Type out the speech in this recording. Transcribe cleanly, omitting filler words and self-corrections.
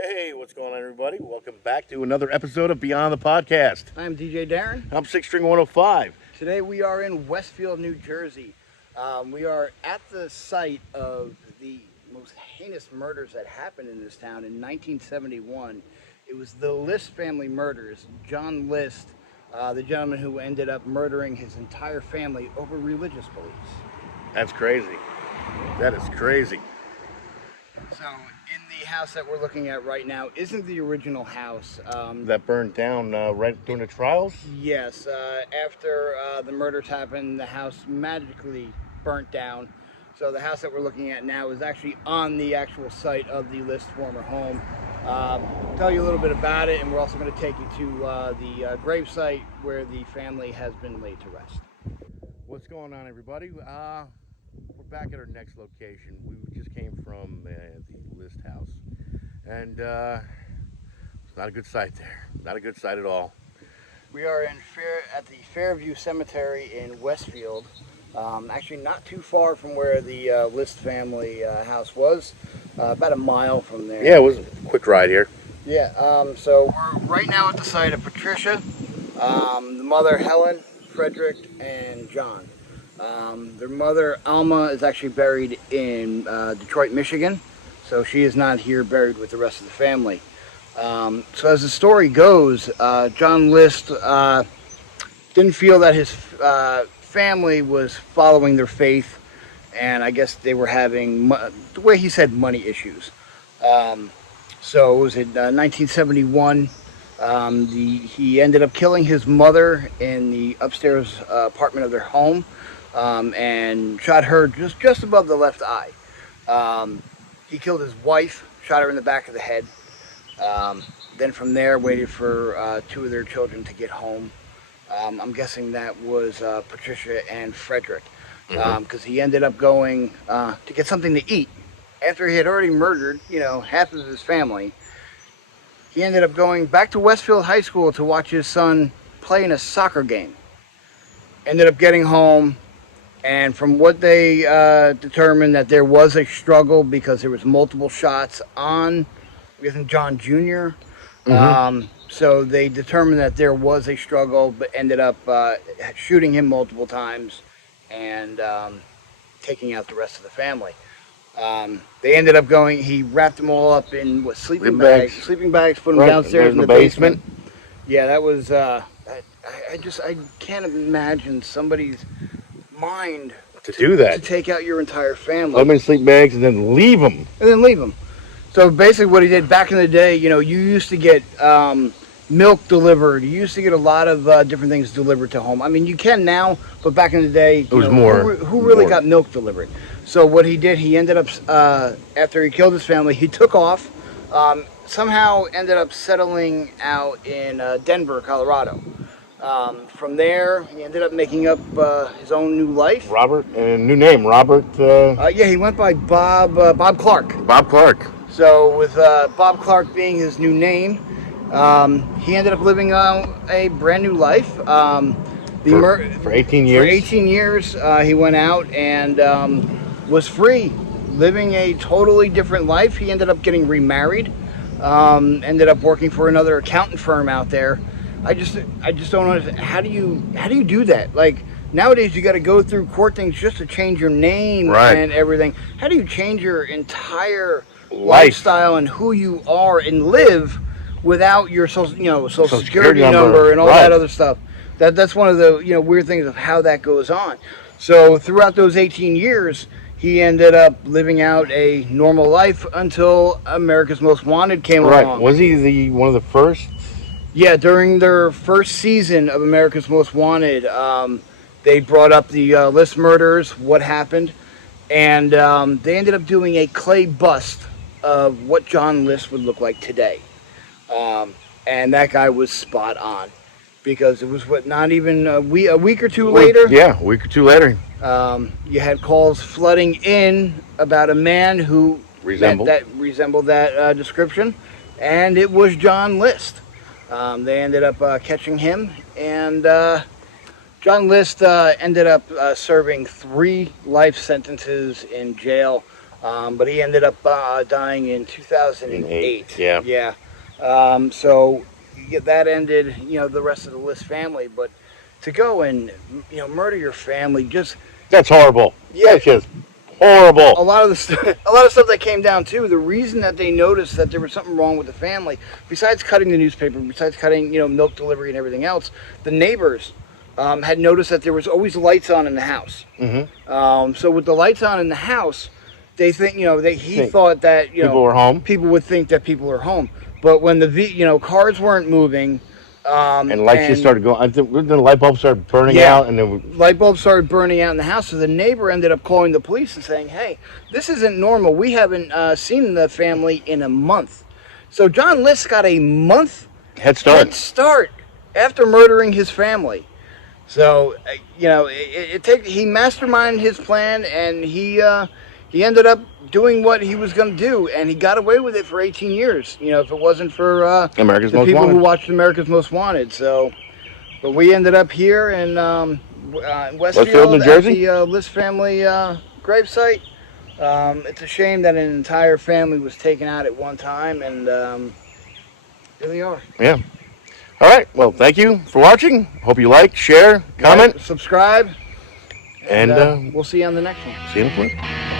Hey, what's going on, everybody? Welcome back to another episode of Beyond the Podcast. I'm DJ Darren. I'm 6-String-105. Today we are in Westfield, New Jersey. We are at the site of the most heinous murders that happened in this town in 1971. It was the List family murders. John List, the gentleman who ended up murdering his entire family over religious beliefs. That's crazy. That is crazy. So, in the house that we're looking at right now isn't the original house. That burned down right during the trials? Yes, after the murders happened, the house magically burnt down. So the house that we're looking at now is actually on the actual site of the List former home. Tell you a little bit about it, and we're also going to take you to the gravesite where the family has been laid to rest. What's going on, everybody? We're back at our next location. We just came from the List house, and it's not a good sight there. Not a good sight at all. We are at the Fairview Cemetery in Westfield. Actually not too far from where the List family house was, about a mile from there. Yeah, it was a quick ride here. Yeah, so we're right now at the site of Patricia, the mother Helen, Frederick, and John. Their mother Alma is actually buried in Detroit, Michigan, so she is not here buried with the rest of the family. So as the story goes, John List didn't feel that his family was following their faith, and I guess they were having, the way he said, money issues. So it was in 1971. He ended up killing his mother in the upstairs apartment of their home, and shot her just above the left eye. He killed his wife, shot her in the back of the head. Then from there, waited for two of their children to get home. I'm guessing that was Patricia and Frederick, because he ended up going to get something to eat. After he had already murdered, half of his family, he ended up going back to Westfield High School to watch his son play in a soccer game. Ended up getting home, and from what they determined, that there was a struggle because there was multiple shots on, I think, John Jr. So they determined that there was a struggle, but ended up shooting him multiple times and taking out the rest of the family. They ended up going, he wrapped them all up in sleeping bags, put them downstairs in the basement. Yeah, that was, I can't imagine somebody's mind to do that. To take out your entire family. Put them in sleeping bags and then leave them. So basically what he did back in the day, you used to get milk delivered. You used to get a lot of different things delivered to home. I mean, you can now, but back in the day, it was more. Who really got milk delivered? So what he did, he ended up, after he killed his family, he took off, somehow ended up settling out in Denver, Colorado. From there, he ended up making up his own new life. Robert, and new name, Robert. Yeah, he went by Bob Clark. Bob Clark. So with Bob Clark being his new name, he ended up living a brand new life. For 18 years? For 18 years, he went out and was free, living a totally different life. He ended up getting remarried, ended up working for another accountant firm out there. I just don't understand. How do you do that? Like, nowadays you got to go through court things just to change your name and everything. How do you change your entire lifestyle and who you are and live without your social security number and all that other stuff? That's one of the weird things of how that goes on. So throughout those 18 years, he ended up living out a normal life until America's Most Wanted came along. Was he one of the first? Yeah, during their first season of America's Most Wanted, they brought up the List murders, what happened, and they ended up doing a clay bust of what John List would look like today. And that guy was spot on, because it was not even a week or two later. Yeah, a week or two later. You had calls flooding in about a man who resembled that description, and it was John List. They ended up catching him, and John List ended up serving 3 life sentences in jail, but he ended up dying in 2008. Yeah. Yeah. So yeah, that ended, the rest of the List family. But to go and, murder your family, just That's horrible. yeah. That's just horrible. A lot of a lot of stuff that came down too. The reason that they noticed that there was something wrong with the family, besides cutting the newspaper, besides cutting milk delivery and everything else, the neighbors had noticed that there was always lights on in the house. Mm-hmm. So with the lights on in the house, they think he thought that people were home. People would think that people were home, but when the cars weren't moving. And lights just started going. I think the light bulbs started burning out, and then light bulbs started burning out in the house. So the neighbor ended up calling the police and saying, "Hey, this isn't normal. We haven't seen the family in a month." So John List got a month head start after murdering his family. So he masterminded his plan, and he ended up doing what he was going to do, and he got away with it for 18 years. If it wasn't for America's the Most people Wanted. who watched America's Most Wanted. So, but we ended up here in Westfield, New Jersey, at the List family gravesite. It's a shame that an entire family was taken out at one time, and here they are. Yeah. All right. Well, thank you for watching. Hope you like, share, comment, subscribe, and we'll see you on the next one. See you in the clip.